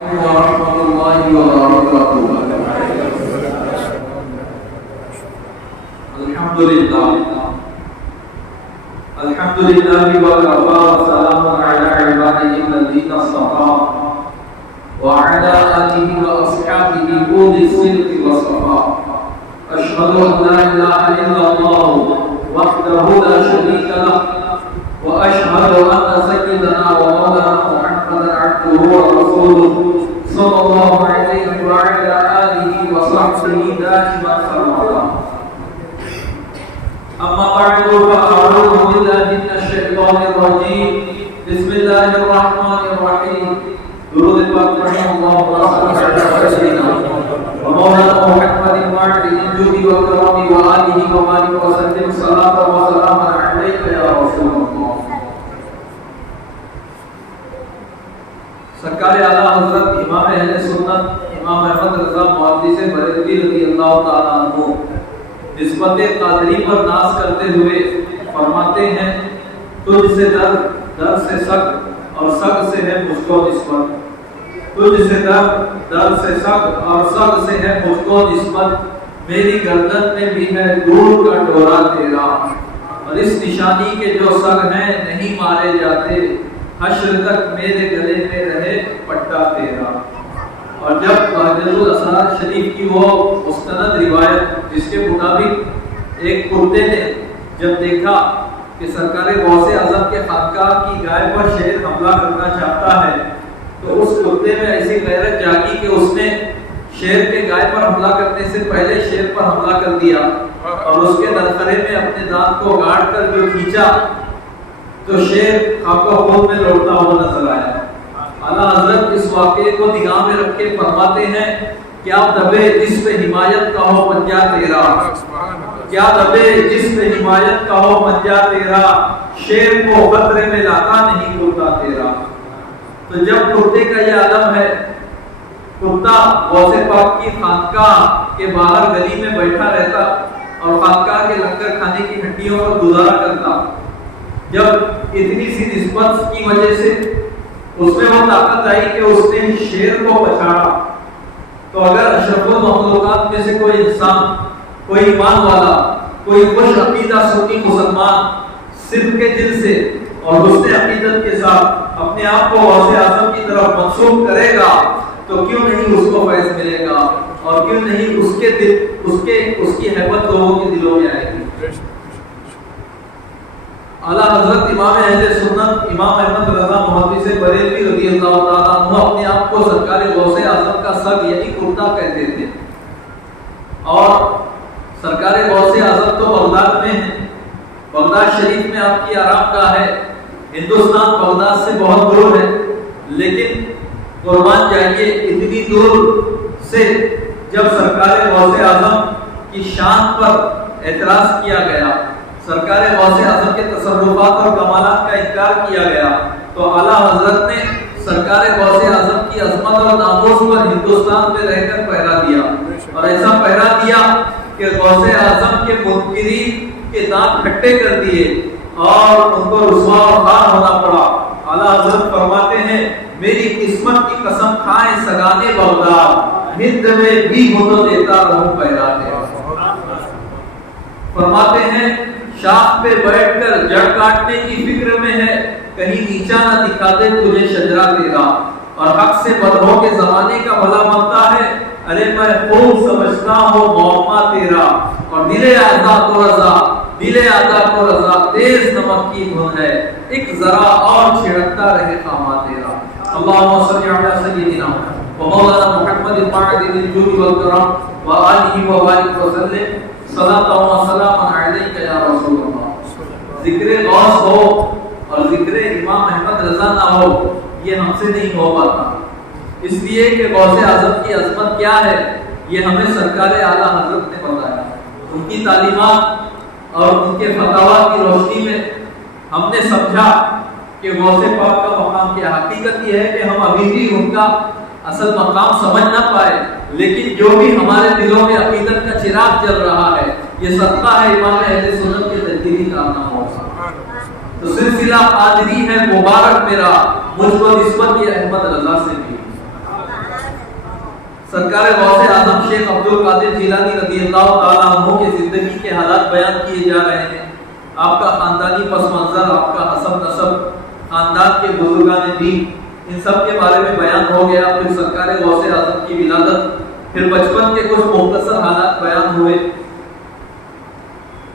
ورحمة الله وبركاته. الحمد لله وكفى وسلام على عباده الذين اصطفى وعلى آله وأصحابه أولي الصدق والصفاء. أشهد أن لا إله إلا الله وحده لا شريك له وأشهد أن سيدنا ومولانا محمدا عبده ورسوله صلى الله عليه وعلى آله وصحبه دائما سرمدا. أما بعد فأعوذ بالله من الشيطان الرجيم. بسم الله الرحمن الرحيم. درود پاک پڑھیں اللهم صل على سيدنا ومولانا محمد وعلى الجود والكرم وآله وبارك وسلم صلاة وسلاما عليك يا رسول الله. سرکار اعلیٰ حضرت امام اہل سنت امام احمد رضا محدث بریلوی رضی اللہ تعالیٰ عنہ نسبت قادری پر ناز کرتے ہوئے فرماتے ہیں تجھ سے در سے سگ اور سگ سے ہے مجھ کو نسبت. تجھ سے در سے سگ اور سگ سے ہے مجھ کو نسبت. میری گردن میں بھی ہے دور کا ڈورا تیرا اور اس نشانی کے جو سگ ہیں نہیں مارے جاتے. حشر تک میرے گلے میں رہے پٹا تیرا. اور جب بہجت الاسرار شریف کی وہ مستند روایت جس کے مطابق ایک کرتے نے جب دیکھا کہ سرکار غوث اعظم کے خانقاہ کی گائے پر شیر حملہ کرنا چاہتا ہے تو اس کرتے میں ایسی غیرت جاگی کہ اس نے شیر کے گائے پر حملہ کرنے سے پہلے شیر پر حملہ کر دیا اور اس کے درخرے میں اپنے دانت کو گاڑ کر جو کھینچا تو شیر خاکہ خود میں لوٹتا ہوا نظر آیا. اعلیٰ حضرت اس واقعے کو نگاہ میں رکھ کے فرماتے ہیں کیا دبے جس پہ حمایت کا ہو پنجہ تیرا. کیا دبے جس پہ حمایت کا ہو پنجہ تیرا. شیر کو خطرے میں لاتا نہیں کرتا تیرا. تو جب کرتے کا یہ عالم ہے کرتا غوث پاک کی خانقاہ کے باہر گلی میں بیٹھا رہتا اور خانقاہ کے لنگر کھانے کی ہڈیوں پر گزارا کرتا. جب اتنی سی نسبت کی وجہ سے اس میں وہ طاقت آئی کہ اس نے شیر کو پچھاڑا تو اگر اشرف المخلوقات میں سے کوئی انسان کوئی ایمان والا کوئی خوش عقیدہ سنی مسلمان صدق کے دل سے اور حسن عقیدت کے ساتھ اپنے آپ کو غوث اعظم کی طرف منسوب کرے گا تو کیوں نہیں اس کو فیض ملے گا اور کیوں نہیں اس کی ہیبت لوگوں کے دلوں میں آئے گی. اعلیٰ حضرت امام اہل سنت امام احمد رضا محدث بریلوی رضی اللہ تعالیٰ عنہ اپنے آپ کو سرکار غوث اعظم کا سگ یعنی کرتا کہتے تھے. اور سرکار غوث اعظم تو بغداد میں ہیں. بغداد شریف میں آپ کی آرام گاہ ہے. ہندوستان بغداد سے بہت دور ہے لیکن قربان جائیے اتنی دور سے جب سرکار غوث اعظم کی شان پر اعتراض کیا گیا سرکار غوث اعظم کے تصرفات اور کمالات کا انکار کیا گیا تو اعلیٰ حضرت نے سرکار غوث اعظم کی عظمت اور ناموس پر ہندوستان میں رہ کر پہرا دیا اور ایسا پہرا دیا کہ غوث اعظم کے منکرین کے دانت کھٹے کر دیے اور ان کو رسوا اور خوار ہونا پڑا. اعلیٰ حضرت فرماتے ہیں میری قسمت کی قسم کھائیں سگانے بغداد ہند میں بھی ہو تو دیتا رہوں پہرا تیرا. فرماتے ہیں شاخ پہ بیٹھ کر جڑ کاٹنے کی فکر میں ہے کہیں نیچا نہ دکھا دے تجھے شجرا تیرا. اور حق سے بدرو کے زمانے کا بھلا مانتا ہے ارے میں خوب سمجھتا ہوں معمہ تیرا. اور دل آزاد کو رضا تیز نمک کی دھن ہے ایک ذرا اور چھڑکتا رہے خامہ تیرا. اللہم صلی علی سیدنا ومولانا محمد معدن الجود والکرم وآلہ وبارک وسلم صلاۃ و سلام علیک یا رسول اللہ. ذکر غوث ہو اور ذکر امام احمد رضا نہ ہو یہ ہم سے نہیں ہو پاتا. اس لیے کہ غوث اعظم کی عظمت کیا ہے یہ ہمیں سرکار اعلیٰ حضرت نے بتایا. ان کی تعلیمات اور ان کے فتاوی کی روشنی میں ہم نے سمجھا کہ غوث پاک کا مقام کیا. حقیقت یہ ہے کہ ہم ابھی بھی ان کا اصل مقام سمجھ نہ پائے لیکن جو بھی ہمارے دلوں میں عقیدت کا چراغ جل رہا ہے یہ صدقہ ہے امام اہل سنت کے تجدیدی کارناموں کا. تو سلسلہ قادری ہے مبارک میرا مجھ کو نسبت یہ احمد رضا سے بھی. سرکار غوث اعظم شیخ عبد القادر جیلانی رضی اللہ تعالیٰ عنہ کے زندگی کے حالات بیان کیے جا رہے ہیں. آپ کا خاندانی پس منظر، آپ کا حسب نسب، خاندان کے بزرگان دین، ان سب کے بارے میں بیان ہو گیا. پھر سرکار غوث اعظم کی ولادت، پھر بچپن کے کچھ مختصر حالات بیان ہوئے.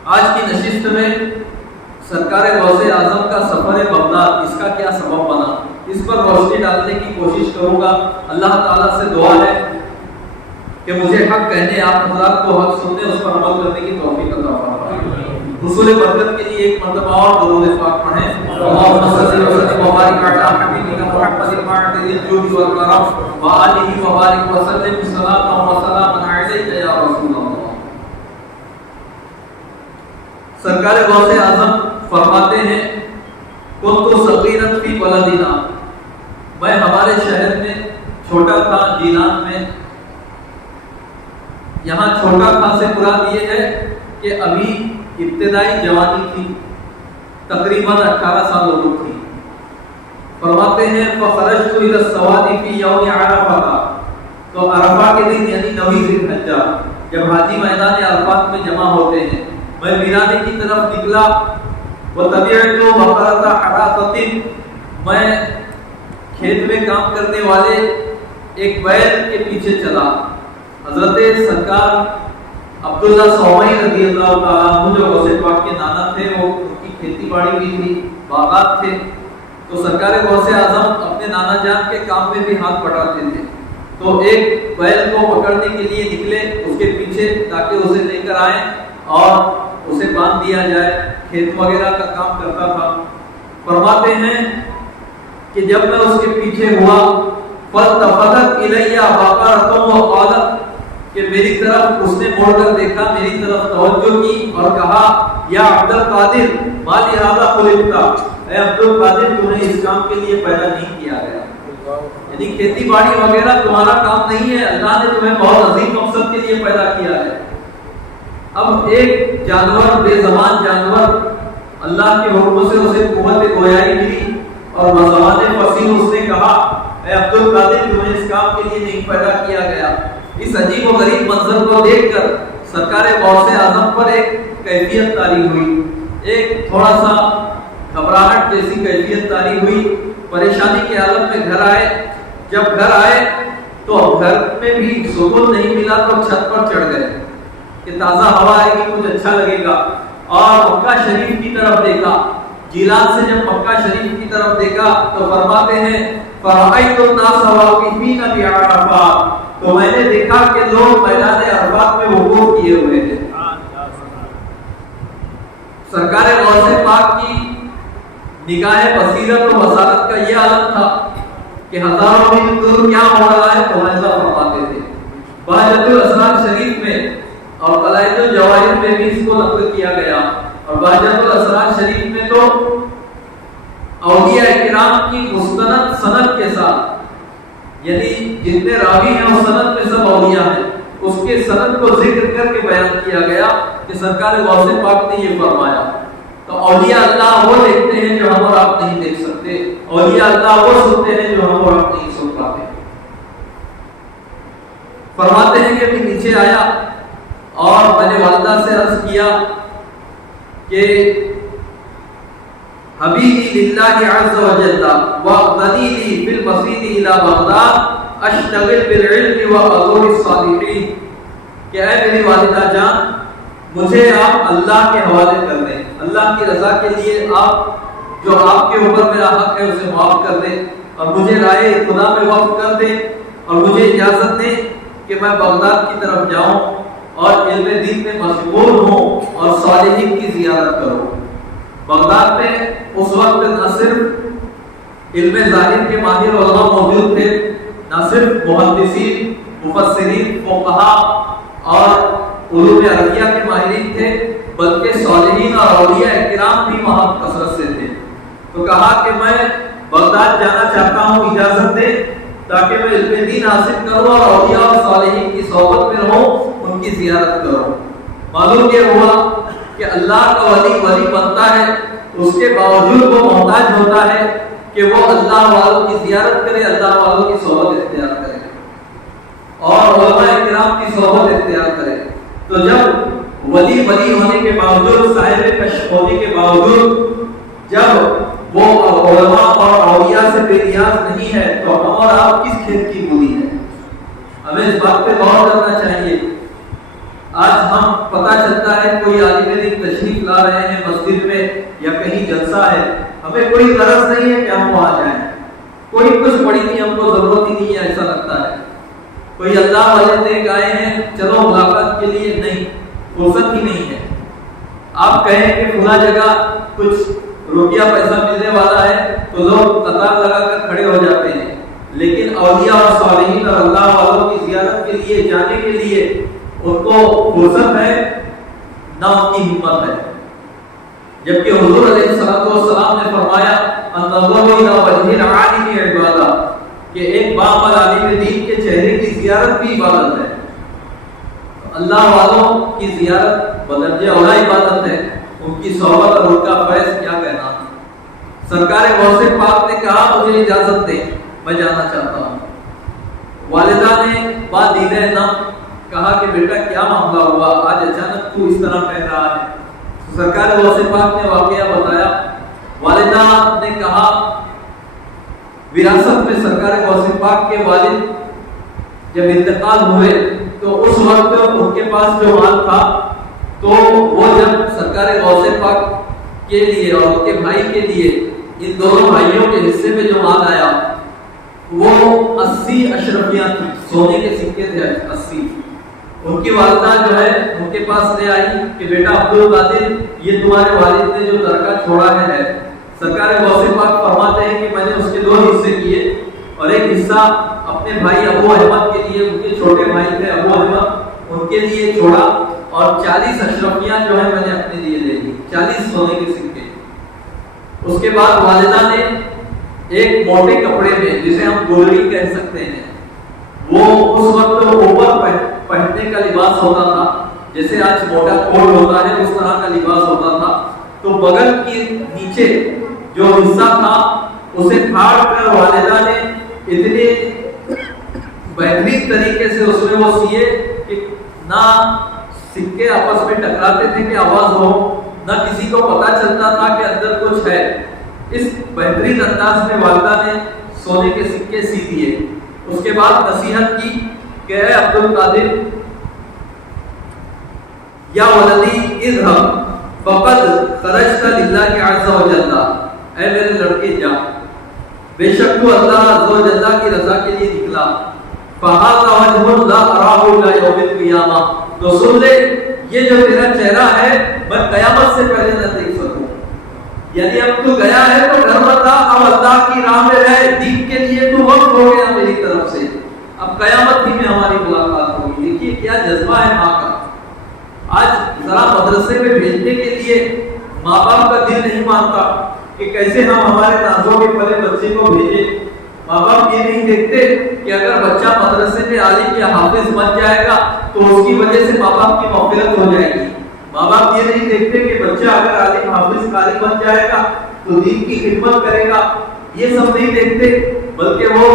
آج کی نشست میں سرکار غوث اعظم کا سفر بغداد، اس کا کیا سبب بنا، اس پر روشنی ڈالنے کی کوشش کروں گا. اللہ تعالیٰ سے دعا ہے کہ مجھے حق کہنے، آپ حضرات کو حق سننے، اس پر عمل کرنے کی توفیق عطا فرمائے. حصول برکت کے لیے ایک مرتبہ اور درود پاک پڑھیں. اللهم صل وسلم وبارك على حبيبك محمد المعتد الجود والكرم وآله وبارك وسلم صلاة وسلاما عليك يا رسول اللہ. سرکار غوث اعظم فرماتے ہیں كنت صغيرا في بلدنا، میں ہمارے شہر میں چھوٹا تھا، جیلان میں. یہاں چھوٹا تھا سے مراد یہ ہے کہ ابھی ابتدائی جوانی تھی، تقریباً 18 سال عمر تھی. فرماتے ہیں فخرجت الى السواد في يوم عرفہ، تو عرفہ کے دن یعنی 9 ذی الحجہ جب حاجی میدان عرفات میں جمع ہوتے ہیں، میں میرانے کی طرف نکلا. وتبعت بقرۃ حراثۃ، میں کھیت میں کام کرنے والے ایک بیل کے پیچھے چلا. حضرت سرکار عبداللہ صومعی رضی اللہ تعالیٰ عنہ جو غوث پاک کے نانا تھے، وہ ان کی کھیتی باڑی بھی تھی، باغات تھے. تو سرکار غوث اعظم اپنے نانا جان کے کام میں بھی ہاتھ بٹاتے تھے. تو ایک بیل کو پکڑنے کے لیے نکلے اس کے پیچھے تاکہ اسے لے کر آئیں اور اسے باندھ دیا جائے. کھیت وغیرہ کا کام کرتا تھا. فرماتے ہیں کہ جب میں اس کے پیچھے ہوا فالتفت الی بقرۃ وقالت، کہ میری طرف اس نے موڑ کر دیکھا، میری طرف توجہ کی اور کہا یا عبد القادر ما لہذا خلقت، اے عبد القادر تمہیں اس کام کے لیے پیدا نہیں کیا گیا، یعنی کھیتی باڑی وغیرہ تمہارا کام نہیں ہے، اللہ نے تمہیں بہت عظیم مقصد کے لیے پیدا کیا ہے. اب ایک جانور، بے زبان جانور، اللہ کے حکم سے اسے قوت گویائی ملی اور بزبان فصیح اس نے کہا اے عبد القادر تمہیں اس کام کے لیے نہیں پیدا کیا گیا. اس عجیب و غریب منظر کو دیکھ کر سرکار غوث اعظم پر ایک کیفیت طاری ہوئی، ایک تھوڑا سا گھبراہٹ جیسی کیفیت طاری ہوئی. پریشانی کے حالت میں گھر آئے. جب گھر آئے تو گھر میں بھی سکون نہیں ملا تو چھت پر چڑھ گئے کہ تازہ ہوا آئے گی، کچھ اچھا لگے گا. اور مکہ شریف کی طرف دیکھا. جیلان سے جب مکہ شریف کی طرف دیکھا تو فرماتے ہیں فرأیت الناس واقفین بعرفہ، تو میں نے دیکھا کہ لوگ میدان عرفات میں وقوف کیے ہوئے تھے. سرکار غوث پاک کی نگاہ بصیرت و بصارت کا یہ عالم تھا کہ ہزاروں میل دور کیا ہو رہا ہے تو ایسا فرماتے تھے. بہجت الاسرار شریف میں اور قلائد الجواہر میں بھی اس کو نقل کیا گیا. اور بہجت الاسرار شریف میں تو اولیاء کرام کی مستند سند کے ساتھ، یعنی جتنے راوی ہیں اس سند میں سب اولیاء ہیں، اس کے سند کو ذکر کر کے بیان کیا گیا کہ سرکار غوث پاک نے یہ فرمایا. تو اولیاء اللہ وہ دیکھتے ہیں جو ہم اور آپ نہیں دیکھ سکتے، اولیاء اللہ وہ سنتے ہیں جو ہم اور آپ نہیں سن پاتے. فرماتے ہیں کہ میں نیچے آیا اور میں نے والدہ سے عرض کیا کہ حبیبی للہ عز و جل واقتدی لی فی المسیر الی بغداد اشتغل بالعلم وازور الصالحین، کہ اے میری والدہ جان مجھے آپ اللہ کے حوالے کر دیں، اللہ کی رضا کے لیے آپ جو آپ کے اوپر میرا حق ہے اسے معاف کر دیں اور مجھے رائے خدا میں وقف کر دیں اور مجھے اجازت دیں کہ میں بغداد کی طرف جاؤں اور علم دین میں مشغول ہوں اور صالحین کی زیارت کروں. بغداد میں اس وقت نہ صرف علم ظاہر کے ماہر علماء موجود تھے، نہ صرف محدثین، مفسرین، فقہاء اور علوم عربیہ کے ماہرین تھے، بلکہ صالحین اور اولیاء کرام بھی وہاں کثرت سے تھے. تو کہا کہ میں بغداد جانا چاہتا ہوں، اجازت دے تاکہ میں علم دین حاصل کروں اور اولیاء اور صالحین کی صحبت میں رہوں، ان کی زیارت کروں. معلوم یہ ہوا کہ اللہ کا ولی بنتا ہے، اس کے باوجود وہ محتاج ہوتا ہے کہ وہ اللہ والوں کی زیارت کرے، اللہ والوں کی صحبت اختیار کرے. اور کرام کی صحبت اختیار کرے. تو جب ولی ہونے کے باوجود، صاحب کشف ہونے کے باوجود، جب وہ علماء اور اولیاء سے بے نیاز نہیں ہے تو ہم اور آپ کس کھیت کی مولی ہے؟ ہمیں اس بات پہ غور کرنا چاہیے. آج ہم پتہ چلتا ہے کوئی عالم دین تشریف لا رہے ہیں مسجد میں یا کہیں جلسہ ہے، ہمیں کوئی غرض نہیں ہے کہ ہم وہاں جائیں. کوئی کچھ پڑی نہیں، ہم کو ضرورت ہی نہیں ہے، ایسا لگتا ہے. کوئی اللہ والے نیک آئے ہیں، چلو ملاقات کے لیے، نہیں، فرصت ہی نہیں ہے. آپ کہیں کہ فلاں جگہ کچھ روپیہ پیسہ ملنے والا ہے تو لوگ قطار لگا کر کھڑے ہو جاتے ہیں، لیکن اولیاء اور صالحین اور اللہ والوں کی زیارت کے لیے جانے کے لیے ان کو فرصت ہے نہ ان کی ہمت ہے. جبکہ حضور علیہ السلام نے فرمایا النظر الی وجہ العالم عبادہ، کہ ایک باپر عالم دین کے چہرے کی زیارت بھی عبادت ہے. اللہ والوں کی زیارت بدرجہ اولا عبادت ہے. ان کی صحبت اور ان کا فیض کیا کہنا. سرکار غوث پاک نے کہا مجھے اجازت دیں، میں جانا چاہتا ہوں. والدہ نے بات دیدہ نم کہا کہ بیٹا کیا معاملہ ہوا، آج اچانک تو اس طرح کہہ رہا ہے. سرکار غوث پاک نے واقعہ بتایا. والدہ نے کہا وراثت میں سرکار غوث پاک کے والد جب انتقال ہوئے تو اس وقت ان کے پاس جو مال تھا تو وہ جب سرکار غوث پاک کے لیے اور ان کے بھائی کے لیے، ان دونوں بھائیوں کے حصے میں جو مال آیا وہ 80 اشرفیاں تھی، سونے کے سکے تھے 80. ان کی والدہ جو ہے ان کے پاس لے آئی کہ بیٹا عبد القادر یہ تمہارے والد نے جو ترکہ چھوڑا ہے. سرکار غوث پاک فرماتے ہیں کہ میں نے اس کے 2 حصے کیے اور ایک حصہ اپنے بھائی ابو احمد کے لیے، ان کے چھوٹے بھائی تھے ابو احمد، ان کے لیے چھوڑا، اور 40 اشرفیاں جو ہے میں نے اپنے لیے لے لی، 40 سونے کے سکے. اس کے بعد والدہ نے ایک موٹے کپڑے میں، جسے ہم گولری کہہ سکتے ہیں، وہ اس وقت اوپر پہننے کا لباس ہوتا تھا، جیسے آج موٹا کوٹ ہوتا ہے اس طرح کا لباس ہوتا تھا. تو بغل کے نیچے جو حصہ تھا اسے پھاڑ کر والدہ نے اتنے بہترین طریقے سے اس میں وہ سیے کہ نہ سکے آپس میں ٹکراتے تھے کہ آواز ہو، نہ کسی کو پتا چلتا تھا کہ اندر کچھ ہے. اس بہترین انداز میں والدہ نے سونے کے سکے سی دیے. اس کے بعد نصیحت کی کہ اے عبد القادر یا ولدی اذهب فقد خرجت للہ عز وجل، اے میرے لڑکے جا، بے شک تو اللہ عز وجل کی رضا کے لیے نکلا. فہذا وجہ لا اراه الى یوم القیامہ، تو سن لے یہ جو تیرا چہرہ ہے میں قیامت سے پہلے نہ دیکھ سکوں. یعنی اب تو گیا ہے تو گھر مت آ، اب اللہ کی راہ میں رہ، دین کے لیے تو وقت ہو گیا میری طرف سے، اب قیامت ہی میں ہماری ملاقات ہوگی. دیکھیے کیا جذبہ ہے ماں کا. آج ذرا مدرسے میں بھیجنے کے لیے ماں باپ کا دل نہیں مانتا کہ کیسے ہم ہمارے نازوں کے پلے بچے کو بھیجیں. ماں باپ یہ نہیں دیکھتے کہ اگر بچہ مدرسے میں عالم یا حافظ بن جائے گا تو اس کی وجہ سے ماں باپ کی مغفرت ہو جائے گی. ماں باپ یہ نہیں دیکھتے کہ بچہ اگر عالم حافظ قاری بن جائے گا تو دین کی خدمت کرے گا. یہ سب نہیں دیکھتے، بلکہ وہ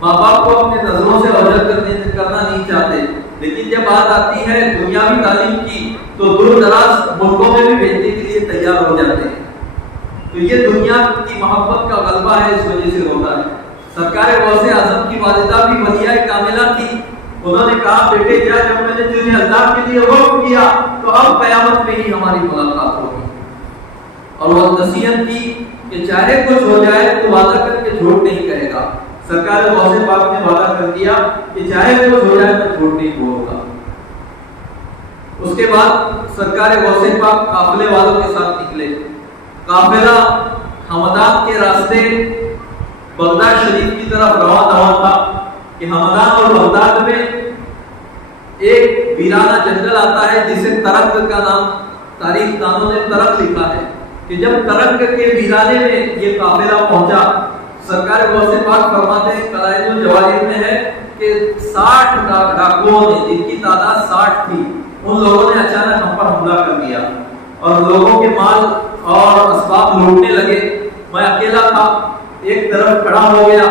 ماں باپ کو اپنے نظروں سے اوجل کرنا نہیں چاہتے. لیکن جب بات آتی ہے دنیاوی تعلیم کی تو دور دراز ملکوں میں بھی بھیجنے کے لیے تیار ہو جاتے ہیں. تو یہ دنیا کی محبت کا غلبہ ہے، اس وجہ سے ہوتا ہے. سرکار غوث اعظم کی والدہ بھی ولیہ کاملہ تھی. انہوں نے کہا بیٹے جا، جب میں نے تجھے اللہ کے لیے وقف کیا تو اب قیامت میں ہی ہماری ملاقات ہوگی. اور وہ نصیحت کی کہ چاہے کچھ ہو جائے تو وعدہ کر کے جھوٹ نہیں کہے گا. سرکار غوث پاک نے وعدہ کر دیا کہ چاہے کچھ ہو جائے تو جھوٹ نہیں بولوں گا. اس کے بعد سرکار غوث پاک قافلے والوں کے ساتھ نکلے. قافلہ ہمدان کے راستے بغداد شریف کی طرف رواں تھا کہ ہمدان اور بغداد میں ایک ویرانہ جنگل آتا ہے جسے ترک کا نام تاریخ دانوں نے ترک لکھا ہے کہ جب ترک کے ویرانے میں یہ قافلہ پہنچا، سرکار غوث پاک فرماتے ہیں قلائد الجواہر میں ہے کہ 60 ڈاکوؤں نے، جن کی تعداد 60 تھی، ان لوگوں نے اچانک ہم پر حملہ کر دیا اور لوگوں کے مال اور اسباب لوٹنے لگے. میں اکیلا تھا، ایک طرف کھڑا ہو گیا.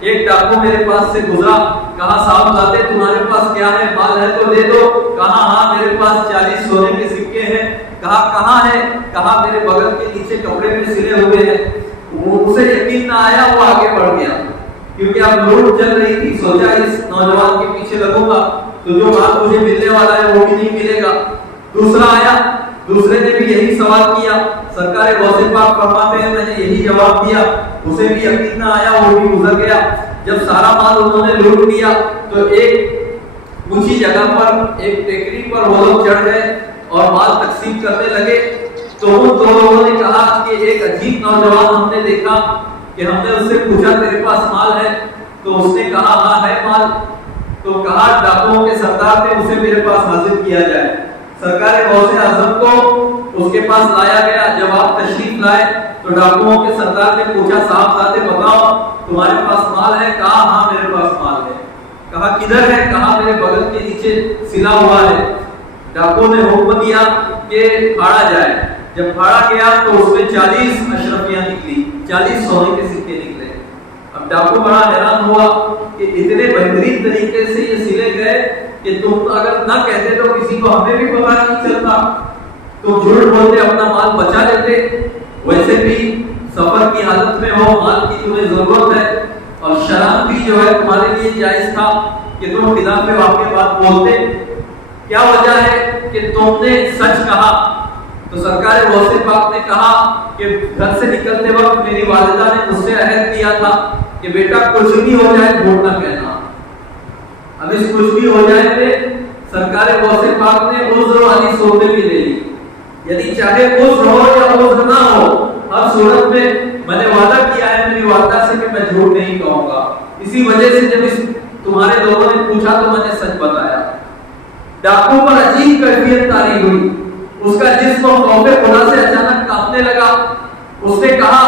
ایک ڈاکو میرے پاس سے گزرا، کہا صاحب زادے تمہارے پاس پاس کیا ہے، مال ہے تو دے دو۔ کہا ہاں میرے پاس 40 سونے کے سکے ہیں۔ کہا کہاں ہے؟ کہا میرے بغل کے نیچے کپڑے میں سلے ہوئے ہیں۔ اسے یقین نہ آیا، وہ آگے بڑھ گیا کیونکہ اب لوٹ چل رہی تھی۔ سوچا اس نوجوان کے پیچھے لگوں گا تو جو مال مجھے ملنے والا ہے وہ بھی نہیں ملے گا۔ دوسرا آیا، دوسرے نے بھی یہی سوال کیا۔ سرکار غوث پاک فرماتے ہیں میں نے یہی جواب دیا، اسے بھی یقین نہ آیا، وہ بھی گزر گیا۔ جب سارا مال انہوں نے لوٹ لیا تو ایک اونچی جگہ پر، ایک ٹیکری پر وہ لوگ چڑھ گئے اور مال تقسیم کرنے لگے۔ تو ان دو لوگوں نے کہا کہ ایک عجیب نوجوان ہم نے دیکھا کہ ہم نے اس سے پوچھا تیرے پاس مال ہے؟ تو اس نے کہا ہاں ہے مال۔ تو کہا ڈاکوؤں کے سردار نے اسے میرے پاس حاضر کیا جائے۔ سرکار غوث اعظم کو اس کے پاس لایا گیا۔ جب آپ تشریف لائے تو ڈاکوؤں کے سردار نے پوچھا صاحب زادے بتاؤ تمہارے پاس مال ہے؟ کہا ہاں میرے پاس مال ہے۔ کہا کدھر ہے؟ کہا میرے بغل کے نیچے سلا ہوا ہے۔ ڈاکو نے حکم دیا کہ پھاڑا جائے۔ جب پھاڑا گیا تو اس میں 40 اشرفیاں نکلی، 40 سونے کے سکے نکلے۔ اب ڈاکو بڑا حیران ہوا کہ اتنے بہترین طریقے سے یہ سلے گئے کہ تم اگر نہ کہتے تو کسی کو ہمیں بھی پتا نہیں چلتا، تو جھوٹ بولتے اپنا مال بچا لیتے۔ ویسے بھی سفر کی حالت میں ہو، مال کی تمہیں ضرورت ہے، اور شراب بھی جو ہے تمہارے لیے جائز تھا کہ تم خلاف واقع بات بولتے۔ کیا وجہ ہے کہ تم نے سچ کہا؟ تو سرکار غوث پاک نے کہا کہ گھر سے نکلتے وقت میری والدہ نے مجھ سے عہد کیا تھا کہ بیٹا کچھ بھی ہو جائے جھوٹ نہ کہنا۔ اب اس کچھ بھی ہو جائے پہ سرکار غوث پاک نے عذر والی صورت بھی لے لی، یعنی چاہے عذر ہو یا عذر نہ ہو، ہر صورت میں نے وعدہ کیا ہے میری والدہ سے کہ میں جھوٹ نہیں کہوں گا۔ اسی وجہ سے جب تمہارے لوگوں نے پوچھا تو میں نے سچ بتایا۔ ڈاکو پر عجیب کیفیت طاری ہوئی، اس کا جسم خوف خدا سے اچانک کانپنے لگا۔ اس نے کہا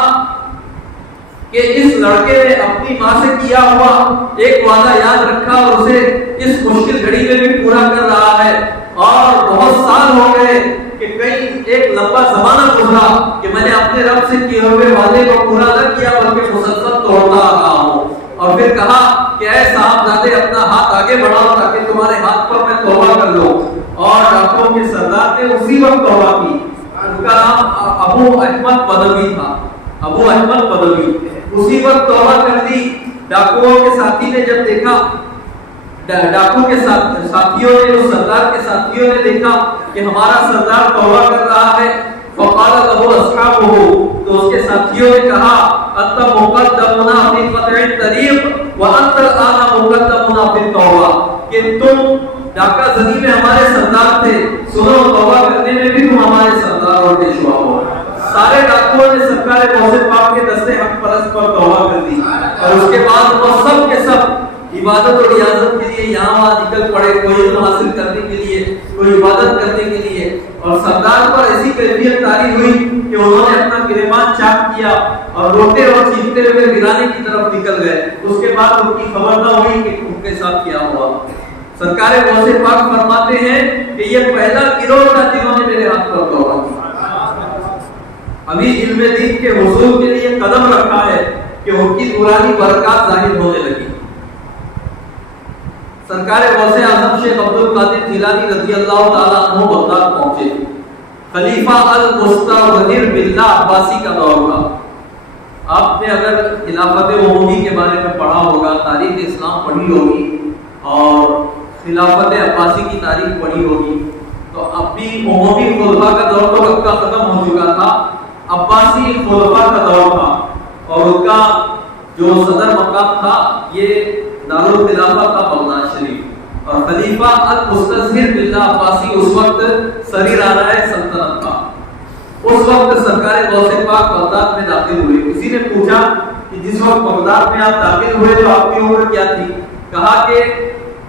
کہ اس لڑکے نے اپنی ماں سے کیا ہوا ایک وعدہ یاد رکھا اور اسے اس مشکل گھڑی میں بھی پورا کر رہا ہے، اور بہت سال ہو گئے کہ کئی ایک لمبا زمانہ گزرا کہ میں نے اپنے رب سے کیے ہوئے وعدے کو پورا نہ کیا بلکہ مسلسل توڑتا آ رہا ہوں۔ اور پھر کہا کہ اے صاحبزادے اپنا ہاتھ آگے بڑھاؤ تاکہ تمہارے ہاتھ پر میں توبہ کر لوں۔ اور ڈاکوؤں کے سردار نے اسی وقت توبہ کی۔ ان کا نام ابو احمد بدوی تھا، ابو احمد بدوی۔ اسی وقت توبہ کر دی۔ ڈاکوؤں کے ساتھی نے جب دیکھا، ڈاکو کے ساتھیوں نے، اس سردار کے ساتھیوں نے دیکھا کہ ہمارا سردار توبہ کر رہا ہے، فقال له اصحابه، تو اس کے ساتھیوں نے کہا انت مقدمنا فی قطع الطریق وانت الان مقدمنا فی التوبہ، کہ تم ڈاکہ زنی میں ہمارے سردار تھے، سنو توبہ کرنے میں بھی تم ہمارے سردار اور پیشوا ہو۔ سارے ڈاکوؤں نے سرکار غوث پاک کے دستے حق پرست پر توبہ کر دی، اور اس کے بعد وہ سب کے سب عبادت اور ریاضت کے لیے یہاں وہاں نکل پڑے، کوئی علم حاصل کرنے کے لیے، کوئی عبادت کرنے کے لیے۔ اور سردار پر ایسی کیفیت طاری ہوئی کہ انہوں نے اپنا گریبان چاک کیا اور روتے اور چیختے ہوئے ویرانے کی طرف نکل گئے۔ اس کے بعد ان کی خبر نہ ہوئی کہ ان کے ساتھ کیا ہوا۔ سرکار غوث پاک فرماتے ہیں کہ یہ پہلا گروہ تھا جنہوں نے میرے ہاتھ پر توبہ کی۔ ابھی علم دین کے حصول کے لیے قدم رکھا ہے کہ ان کی نورانی برکات ظاہر ہونے لگی۔ سرکار غوث اعظم شیخ عبد القادر جیلانی رضی اللہ تعالیٰ عنہ بغداد پہنچے۔ خلیفہ المستظہر باللہ عباسی کا دور تھا۔ آپ نے اگر خلافت عمومی کے بارے میں پڑھا ہوگا، تاریخ اسلام پڑھی ہوگی اور خلافت عباسی کی تاریخ پڑھی ہوگی، تو اب بھی عمومی خلفاء کا دور تو اب کا ختم ہو چکا تھا، عباسی خلفاء کا دور تھا، اور ان کا جو صدر مقام تھا یہ دارالخلافہ تھا بغداد شریف، اور خلیفہ المستظہر باللہ عباسی اس وقت سریرانہ سلطنت تھا۔ اس وقت سرکار غوث پاک بغداد میں داخل ہوئے۔ کسی نے پوچھا کہ جس وقت بغداد میں آپ داخل ہوئے تو آپ کی عمر کیا تھی؟ کہا کہ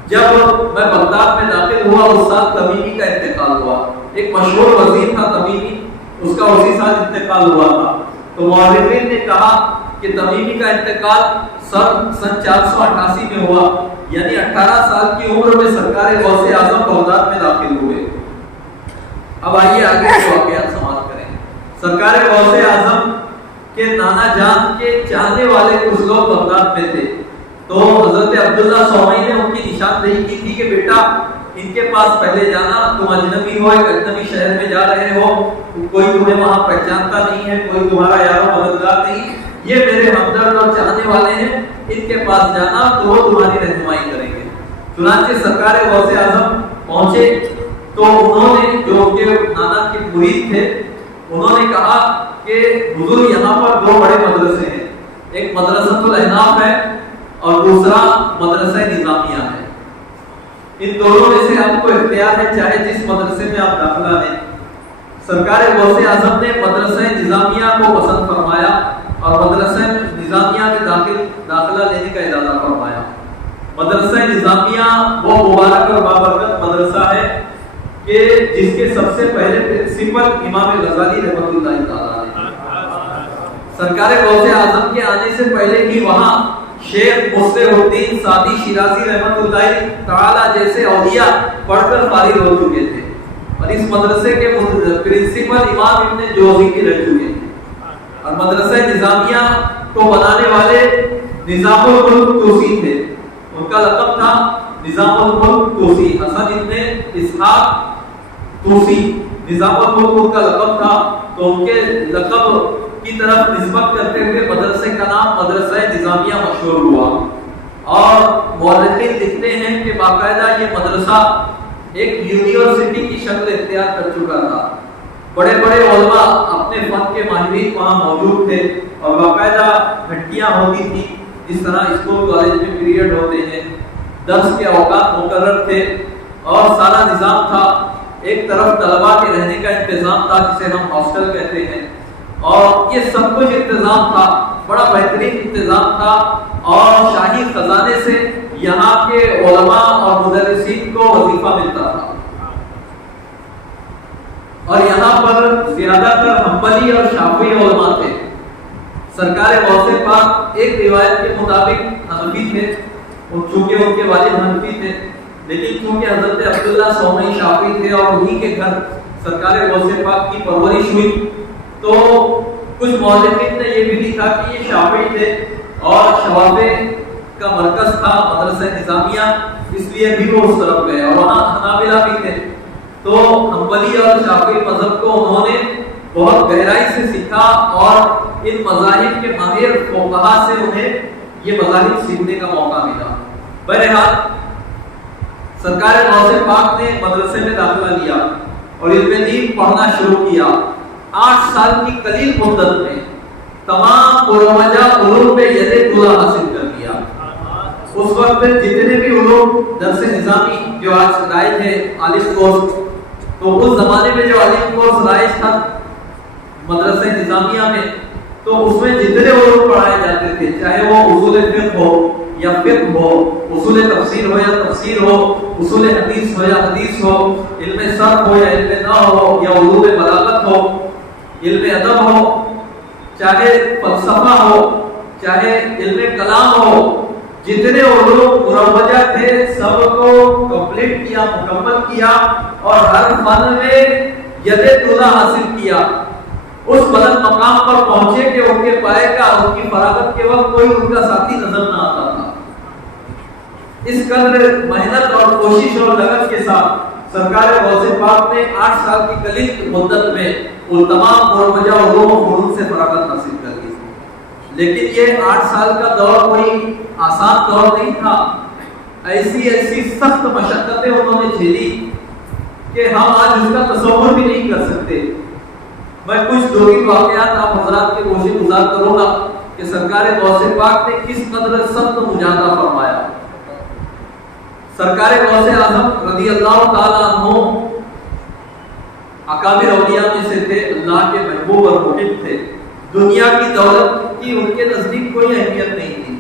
جب میں بغداد میں داخل ہوا اس سال تمیمی کا انتقال ہوا، ایک مشہور وزیر تھا تمیمی، اس کا اسی سال انتقال ہوا تھا۔ تو مورخین نے کہا کہ تمیمی کا انتقال سن 488 میں ہوا، یعنی 18 سال کی عمر میں سرکار غوث اعظم بغداد میں داخل ہوئے۔ اب آئیے آگے کے واقعات سماعت کریں۔ سرکار غوث اعظم کے نانا جان کے چاہنے والے کچھ لوگ بغداد میں تھے، تو حضرت عبداللہ صومعی نے ان کی نشاندہی کی تھی کہ بیٹا ان کے پاس پہلے جانا، تم اجنبی ہو، ایک اجنبی شہر میں جا رہے ہو، کوئی تمہیں وہاں پہچانتا نہیں ہے، کوئی تمہارا یار و مددگار نہیں، یہ میرے ہمدرد اور چاہنے والے ہیں، ان کے پاس جانا تو وہ تمہاری رہنمائی کریں گے۔ چنانچہ سرکار غوث اعظم پہنچے تو انہوں نے، جو ان کے نانا کے مرید تھے، انہوں نے کہا کہ حضور یہاں پر دو بڑے مدرسے ہیں، ایک مدرسۃ الاحناف ہے اور دوسرا مدرسہ نظامیہ ہے، ان دونوں میں سے آپ کو اختیار ہے، چاہے جس مدرسے میں آپ داخلہ لیں۔ سرکار غوث اعظم نے مدرسہ نظامیہ کو پسند فرمایا اور مدرسہ نظامیہ میں داخلہ لینے کا ارادہ فرمایا۔ مدرسہ نظامیہ وہ مبارک اور بابرکت مدرسہ ہے کہ جس کے سب سے پہلے پرنسپل امام غزالی رحمۃ اللہ تعالی علیہ۔ سرکار غوث اعظم کے آنے سے پہلے ہی وہاں شیخ مصلح الدین سعدی شیرازی رحمۃ اللہ تعالی جیسے اولیاء پڑھ کر فارغ ہو چکے تھے، اور اس مدرسے کے پرنسپل امام ابن جوزی کے رہ چکے تھے، اور مدرسہ نظامیہ کو بنانے والے نظام الملک توسی تھے، ان کا لقب تھا نظام الملک توسی، حسن ابن اسحاق توسی، نظام الملک ان کا لقب تھا، تو ان کے لقب کی طرف نسبت کرتے ہوئے مدرسے کا نام مدرسہ نظامیہ مشہور ہوا۔ اور مورخین لکھتے ہیں کہ باقاعدہ یہ مدرسہ ایک یونیورسٹی کی شکل اختیار کر چکا تھا، بڑے بڑے علماء اپنے فن کے ماہرین وہاں موجود تھے، اور باقاعدہ گھنٹیاں ہوتی تھی جس طرح اسکول کالج میں پیریڈ ہوتے ہیں، درس کے اوقات مقرر تھے، اور سارا نظام تھا، ایک طرف طلباء کے رہنے کا انتظام تھا جسے ہم ہاسٹل کہتے ہیں، اور یہ سب کچھ انتظام تھا، بڑا بہترین انتظام تھا، اور شاہی خزانے سے یہاں کے علماء اور مدرسین کو وظیفہ ملتا تھا، اور یہاں پر زیادہ تر حنبلی اور شافعی علماء تھے۔ سرکار غوث پاک ایک روایت کے مطابق حنفی تھے، چونکہ ان کے والد حنفی تھے، لیکن چونکہ حضرت عبداللہ سومئی شافعی تھے اور انہی کے گھر سرکار غوث پاک کی پرورش ہوئی، تو کچھ مورخین نے یہ بھی لکھا کہ یہ شافعی تھے اور شوافع کا مرکز تھا مدرسہ نظامیہ، اس لیے بھی وہ اس طرف گئے، اور وہاں حنابلہ بھی تھے، تو حنبلی اور شافعی مذہب کو انہوں نے بہت گہرائی سے سیکھا، اور ان مذاہب کے ماہر فقہا سے انہیں یہ مذاہب سیکھنے کا موقع ملا۔ بہرحال سرکار غوث پاک نے مدرسے میں داخلہ لیا اور علم دین پڑھنا شروع کیا۔ 8 سال کی قلیل مدت میں تمام مروجہ علوم میں ید طولہ حاصل کر لیا۔ اس وقت جتنے بھی علوم درس نظامی جو آج رائج ہے عالم کورس، تو اس زمانے میں جو عالم کورس رائج تھا مدرسہ نظامیہ میں، تو اس میں جتنے علوم پڑھائے جاتے تھے، چاہے وہ اصول فقہ ہو یا فقہ ہو، اصول تفسیر ہو یا تفسیر ہو، اصول حدیث ہو یا حدیث ہو، علم صرف ہو یا علم نحو ہو یا علوم بلاغت ہو، علم ادب ہو، چاہے فلسفہ ہو، چاہے علم کلام ہو، جتنے علوم مروجہ تھے سب کو کمپلیٹ کیا، مکمل کیا، اور ہر فن میں ید طولہ حاصل کیا، اس بلند مقام پر پہنچے کہ ان کے پائے کا، ان کی فراغت کے وقت کوئی ان کا ساتھی نظر نہ آتا تھا۔ اس قدر محنت اور کوشش اور لگن کے ساتھ سرکار غوث پاک نے 8 سال کی قلیل مدت میں ان تمام مروجہ علوم و فنون سے فراغت حاصل کر لی۔ لیکن یہ 8 سال کا دور کوئی آسان دور نہیں تھا، ایسی سخت مشقتیں انہوں نے جھیلی کہ ہم آج اس کا تصور بھی نہیں کر سکتے۔ میں کچھ 2 واقعات آپ حضرات کے گوشے گزار کروں گا کہ سرکار غوث پاک نے کس قدر سخت مجاہدہ فرمایا۔ سرکار غوث اعظم رضی اللہ تعالیٰ عنہ اکابر اولیاء میں سے تھے، اللہ کے محبوب اور محب تھے، دنیا کی دولت کی ان کے نزدیک کوئی اہمیت نہیں تھی۔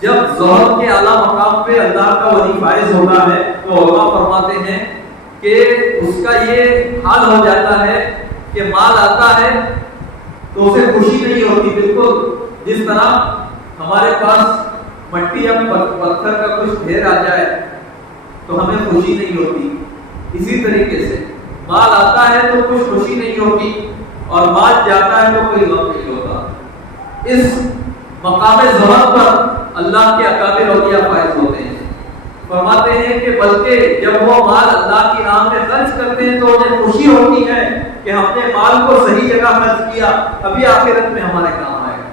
جب زہد کے اعلیٰ مقام پہ اللہ کا ولی فائز ہوتا ہے تو علماء فرماتے ہیں کہ اس کا یہ حال ہو جاتا ہے کہ مال آتا ہے تو اسے خوشی نہیں ہوتی، بالکل جس طرح ہمارے پاس مٹی یا پتھر کا کچھ ڈھیر آ جائے تو ہمیں خوشی نہیں ہوتی، اسی طریقے سے مال آتا ہے تو کچھ خوشی نہیں ہوتی، اور مال جاتا ہے تو کوئی غم نہیں ہوتا۔ اس مقام زہد پر اللہ کے اکابر اولیاء فائز ہوتے ہیں۔ فرماتے ہیں کہ بلکہ جب وہ مال اللہ کی راہ میں خرچ کرتے ہیں تو انہیں خوشی ہوتی ہے کہ ہم نے مال کو صحیح جگہ خرچ کیا، ابھی آخرت میں ہمارے کام آئے گا۔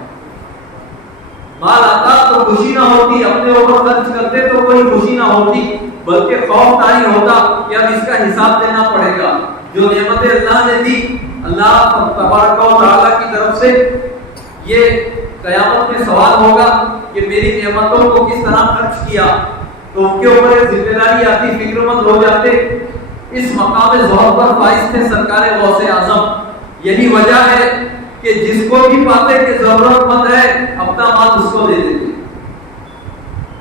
مال آتا تو خوشی نہ ہوتی، اپنے اوپر خرچ کرتے تو کوئی خوشی نہ ہوتی، بلکہ خوف طاری ہوتا کہ اب اس کا حساب دینا پڑے گا۔ جو نعمتیں اللہ نے دی، اللہ تبارک و تعالیٰ کی طرف سے، یہ قیامت میں سوال ہوگا کہ میری نعمتوں کو کس طرح خرچ کیا، تو ان کے اوپر ایک ذمہ داری آتی، فکر مند ہو جاتے۔ اس مقام ظہور پر فائز تھے سرکار غوث اعظم۔ یہی وجہ ہے کہ جس کو بھی پاتے کہ ضرورت مند ہے اپنا مال اس کو دے دیتے۔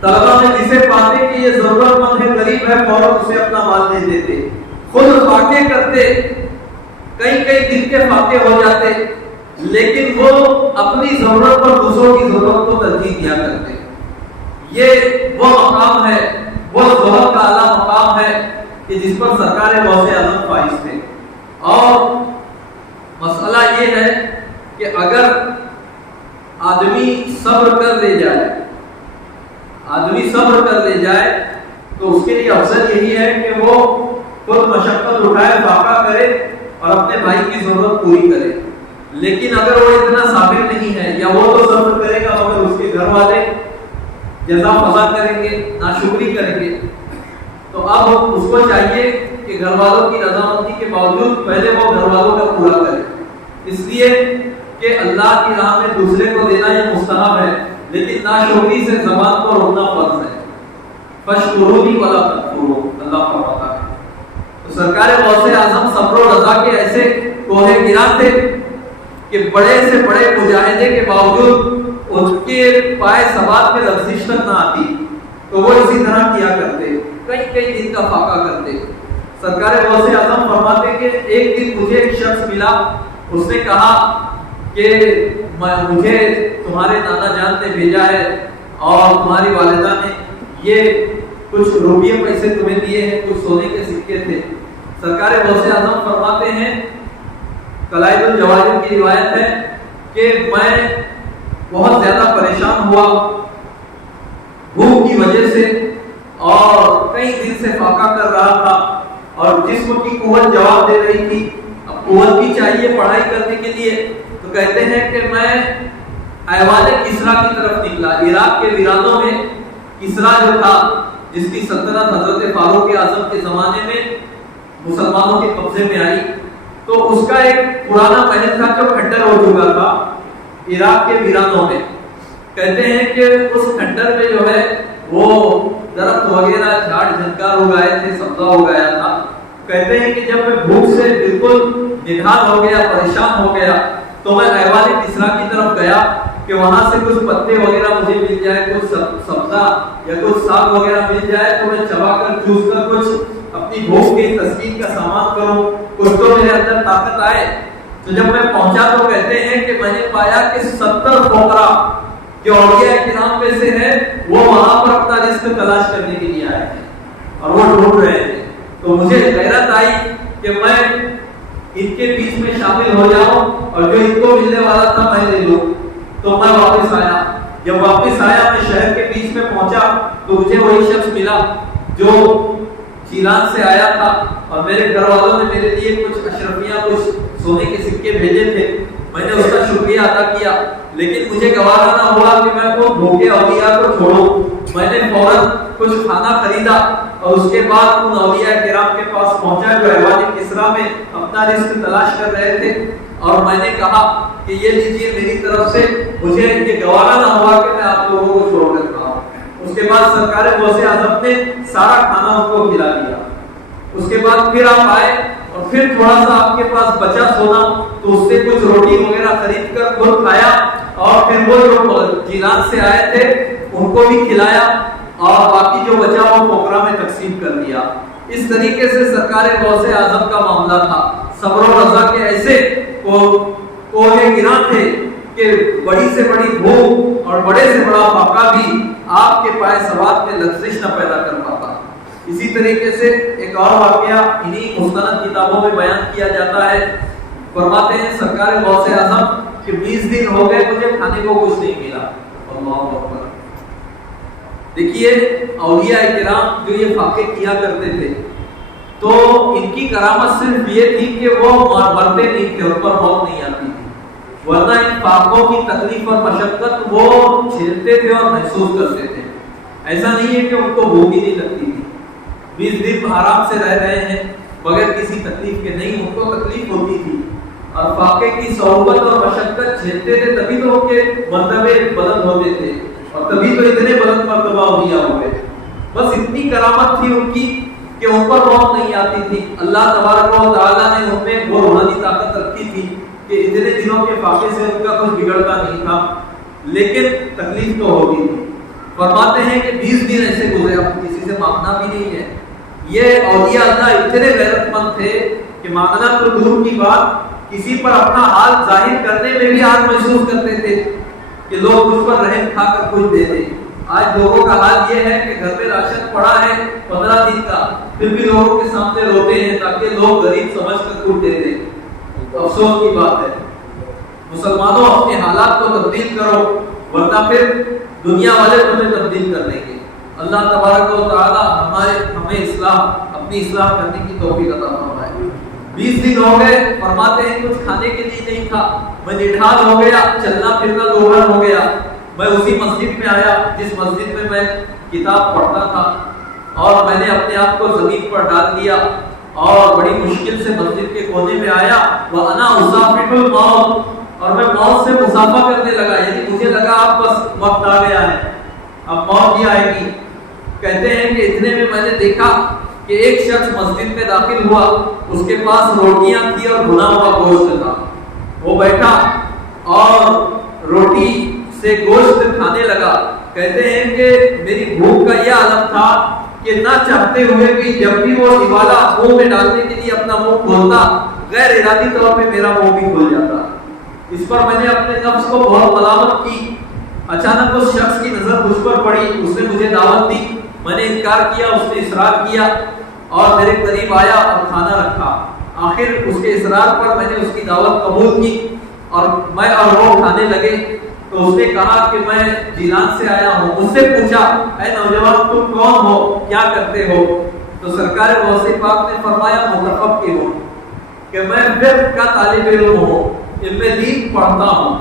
طلبہ میں جسے پاتے کہ یہ ضرورت مند ہے، غریب ہے، فوراً اسے اپنا مال دے دیتے۔ خود فاقے کرتے، کئی کئی دن کے فاقے ہو جاتے، لیکن وہ اپنی ضرورت پر دوسروں کی ضرورت کو ترجیح دیا کرتے۔ یہ وہ مقام ہے، وہ زہد کا اعلیٰ مقام ہے کہ جس پر سرکار غوث اعظم فائز تھے۔ اور مسئلہ یہ ہے کہ اگر آدمی صبر کر لے جائے تو اس کے لیے افضل یہی ہے کہ وہ خود مشقت اٹھائے، فاقہ کرے اور اپنے بھائی کی ضرورت پوری کرے۔ لیکن اگر وہ اتنا صابر نہیں ہے، یا وہ تو صبر کرے گا مگر اس کے گھر والے جزا فضا کریں گے، ناشکری کریں گے، تو اب اس کو چاہیے کہ گھر والوں کی رضامندی کے باوجود پہلے وہ گھر والوں کا پورا کرے، اس لیے کہ اللہ کی راہ میں دوسرے کو دینا یہ مستحب ہے، لیکن ناشکری سے زبان کو روکنا فرض ہے۔ فَاشْكُرُونِي وَلَا تَكْفُرُونِ، اللہ فرماتا ہے۔ تو سرکار غوث اعظم صبر و رضا کے ایسے کوہ گرا تھے کہ بڑے سے بڑے مجاہدے کے باوجود ان کے پائے ثبات میں لغزش تک نہ آتی، تو وہ اسی طرح کیا کرتے، کئی دن کا فاقہ کرتے۔ سرکار غوث اعظم فرماتے کہ ایک دن مجھے ایک شخص ملا، اس نے کہا کہ مجھے تمہارے نانا جان نے بھیجا ہے اور تمہاری والدہ نے یہ کچھ روپیے پیسے تمہیں دیے ہیں، کچھ سونے کے سکے تھے۔ سرکار غوث اعظم فرماتے ہیں، قلائد الجواہر کی روایت ہے کہ میں بہت زیادہ پریشان ہوا بھوک کی وجہ سے، اور کئی دن سے فاقہ کر رہا تھا، اور جسم کی قوت جواب دے رہی تھی، اب قوت بھی چاہیے پڑھائی کرنے کے لیے۔ تو کہتے ہیں کہ میں ایوان کسرا کی طرف نکلا۔ عراق کے ویرانوں میں کسرا جو تھا، جس کی سلطنت حضرت فاروق اعظم کے زمانے میں مسلمانوں کے قبضے میں آئی، تو اس کا ایک پرانا محل تھا جو کھنڈر ہو چکا تھا عراق کے ویرانوں میں۔ کہتے ہیں کہ اس کھنڈر میں جو ہے وہ درخت وغیرہ جھاڑ جھنکار اگائے تھے، سبزہ اگایا تھا۔ کہتے ہیں کہ جب میں بھوک سے بالکل نڈھال ہو گیا، پریشان ہو گیا، تو میں ایوان کسرا کی طرف گیا کہ وہاں سے کچھ پتے وغیرہ مجھے مل جائے، کچھ سبزہ یا کچھ ساگ وغیرہ مل جائے تو میں چبا کر چوس کر کچھ اپنی بھوک کی تسکین کا سامان کروں، کچھ تو میرے اندر طاقت آئے۔ تو جب میں پہنچا تو کہتے ہیں کہ میں نے پایا کہ 70 فقراء جو اولیاء کرام میں سے ہیں وہ وہاں پر اپنا رزق تلاش کرنے کے لیے آئے ہیں اور وہ ڈھونڈ رہے تھے۔ تو مجھے غیرت آئی کہ میں ان کے بیچ میں شامل ہو جاؤں اور جو ان کو ملنے والا تھا میں لے لوں۔ تو میں واپس آیا، جب واپس آیا میں شہر کے بیچ میں پہنچا تو مجھے وہی شخص ملا جو چیلان سے آیا تھا، اور میرے گھر والوں نے میرے لیے کچھ اشرفیاں، کچھ سونے کے سکے بھیجے تھے۔ میں نے اس کا شکریہ ادا کیا، لیکن مجھے گوارا نہ ہوا کہ میں وہ بھوکے اولیاء کو چھوڑوں۔ میں نے فوراً کچھ کھانا خریدا اور اس کے بعد ان اولیاء کرام کے پاس پہنچا جو ایوان کسرا میں اپنا رزق تلاش کر رہے تھے، اور میں نے کہا کہ یہ لیجیے میری طرف سے، مجھے یہ گوارا نہ ہوا کہ میں آپ لوگوں کو چھوڑ کر کھاؤں۔ اس کے بعد سرکار غوث اعظم نے سارا کھانا ان کو کھلا دیا۔ اس کے بعد پھر آپ آئے اور پھر تھوڑا سا آپ کے پاس بچا سونا تو اس سے کچھ روٹی وغیرہ خرید کر خود کھایا، اور پھر وہ جو جیلان سے آئے تھے ان کو بھی کھلایا، اور باقی جو بچا وہ فقراء میں تقسیم کر دیا۔ اس طریقے سے سرکار غوث اعظم کا معاملہ تھا۔ صبر و رضا کے ایسے کوہ گراں تھے کہ بڑی سے بڑی بھوک اور بڑے سے بڑا فاقہ بھی آپ کے پائے ثبات میں لغزش نہ پیدا کر پاتا۔ اسی طریقے سے ایک اور واقعہ انہی مستند کتابوں میں بیان کیا جاتا ہے۔ فرماتے ہیں سرکار غوث اعظم کہ 20 دن ہو گئے مجھے کھانے کو کچھ نہیں ملا۔ اللہ اکبر۔ دیکھیے اولیاء کرام جو یہ فاقے کیا کرتے تھے تو ان کی کرامت صرف یہ تھی کہ وہ مرتے نہیں تھے، ان پر موت نہیں آتی تھی، ورنہ ان فاقوں کی تکلیف اور مشقت وہ جھیلتے تھے اور محسوس کرتے تھے۔ ایسا نہیں ہے کہ ان کو بھوک ہی نہیں لگتی تھی، 20 دن آرام سے رہ رہے ہیں بغیر کسی تکلیف کے، نہیں، ان کو تکلیف ہوتی تھی اور فاقے کی صعوبت اور مشقت جھیلتے تھے، تبھی تو ان کے مرتبے بلند ہوتے تھے اور تبھی تو اتنے بلند مرتبہ اولیاء ہوئے۔ بس اتنی کرامت تھی ان کی کہ ان پر موت نہیں آتی تھی۔ اللہ تبارک و تعالیٰ نے ان میں وہ روحانی طاقت رکھی تھی کہ اتنے دنوں کے فاقے سے ان کا کچھ بگڑتا نہیں تھا، لیکن تکلیف تو ہوتی تھی۔ فرماتے ہیں کہ 20 دن ایسے گزرے، اب کسی سے مانگنا بھی نہیں ہے۔ یہ اولیاء اللہ اتنے غیرت مند تھے کہ مانگنا تو دور کی بات، کسی پر اپنا حال ظاہر کرنے میں بھی آج محسوس کرتے تھے کہ لوگ مجھ پر رحم کھا کر کچھ دے دیں۔ آج لوگوں کا حال یہ ہے کہ گھر میں راشن پڑا ہے 15 دن کا، پھر بھی لوگوں کے سامنے روتے ہیں تاکہ لوگ غریب سمجھ کر کچھ دے دیں۔ تو افسوس کی بات ہے، مسلمانوں اپنے حالات کو تبدیل کرو ورنہ پھر دنیا والے تمہیں تبدیل کر دیں گے۔ اللہ تبارک و تعالی ہمیں اپنی اصلاح کرنے کی توفیق عطا فرمائے۔ 20 دن ہو گئے، فرماتے ہیں کچھ کھانے کے لیے نہیں تھا، میں نڈھال ہو گیا، چلنا پھرنا دوبھر ہو گیا۔ میں اسی مسجد میں آیا جس مسجد میں کتاب پڑھتا تھا، اور میں نے اپنے آپ کو زمین پر ڈال دیا اور بڑی مشکل سے مسجد کے کونے میں آیا، وَأَنَا أُصَافِحُ الْمَوْتَ، اور میں موت سے مسافہ کرنے لگا، یعنی مجھے لگا اب بس وقت آ گیا ہے، اب موت بھی آئے گی۔ کہتے ہیں کہ اتنے میں نے دیکھا کہ ایک شخص مسجد میں داخل ہوا، اس کے پاس روٹیاں تھی اور بھنا ہوا گوشت تھا، وہ بیٹھا اور روٹی سے گوشت کھانے لگا۔ کہتے ہیں کہ میری بھوک کا یہ عالم تھا کہ نہ چاہتے ہوئے بھی جب بھی وہ نوالا منہ میں ڈالنے کے لیے اپنا منہ کھولتا، غیر ارادی طور پہ میرا منہ بھی کھل جاتا۔ اس پر میں نے اپنے نفس کو بہت ملامت کی۔ اچانک اس شخص کی نظر مجھ پر پڑی، اس نے مجھے دعوت دی، میں نے انکار کیا، اس نے اصرار کیا اور میرے قریب آیا اور کھانا رکھا۔ آخر اس کے اصرار پر میں نے اس کی دعوت قبول کی اور میں اور وہ کھانے لگے۔ تو اس نے کہا کہ میں جیلان سے آیا ہوں۔ مجھ سے پوچھا، اے نوجوان تم کون ہو، کیا کرتے ہو؟ تو سرکار غوث پاک نے فرمایا متفقہ ہوں، کہ میں فقہ کا طالب علم ہوں، علم دین پڑھتا ہوں۔